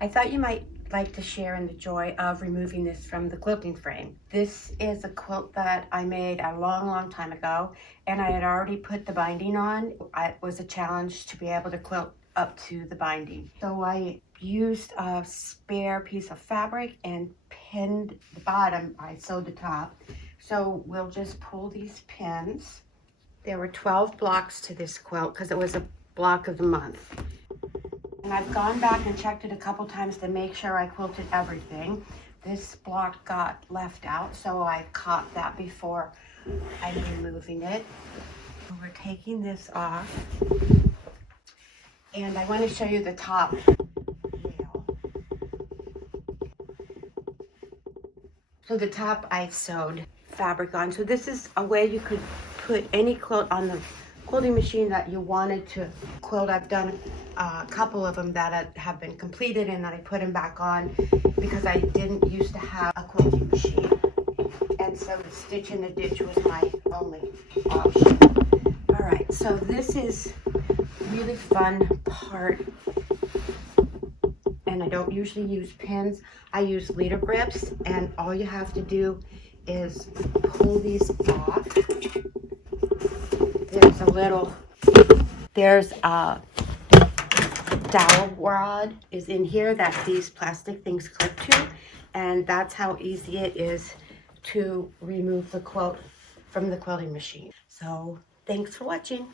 I thought you might like to share in the joy of removing this from the quilting frame. This is a quilt that I made a long time ago, and I had already put the binding on. It was a challenge to be able to quilt up to the binding. So I used a spare piece of fabric and pinned the bottom. I sewed the top. So we'll just pull these pins. There were 12 blocks to this quilt because it was a block of the month. And I've gone back and checked it a couple times to make sure I quilted everything. This block got left out, so I caught that before I'm removing it. So we're taking this off. And I want to show you the top rail. So the top I sewed fabric on. So this is a way you could put any quilt on the quilting machine that you wanted to quilt. I've done a couple of them that have been completed and that I put them back on because I didn't used to have a quilting machine. And so the stitch in the ditch was my only option. All right, so this is really fun part. And I don't usually use pins. I use leader grips, and all you have to do is pull these off. There's a dowel rod is in here that these plastic things clip to, and that's how easy it is to remove the quilt from the quilting machine. So thanks for watching.